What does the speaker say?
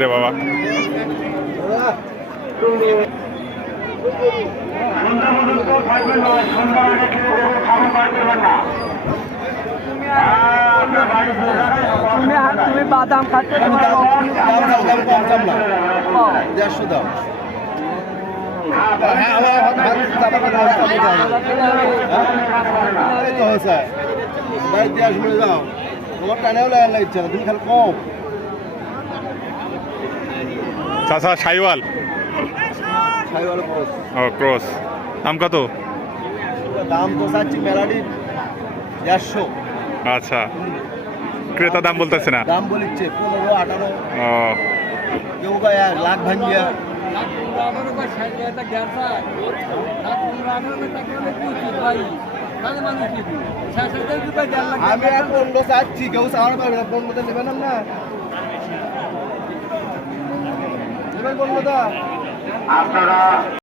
রে বাবা তুমি বাদাম খাচ্ছে দেড়শো দাও যাও তোমার টানেও লাগছে না তুমি খালি কম চাচা সাইওয়াল ও ক্রস দাম কত? দাম তো চাচ্ছি মেলাডি 150। আচ্ছা ক্রেতা দাম বলতেছে না, দাম বলিচ্ছে 15-18। ও কেউ বা 1 লাখ ভাঙিয়া আমি আর 15 চাচ্ছি, কেউ চাওয়ার পারবে না। 15 নেবেন না, নেবেন 15 আপনারা।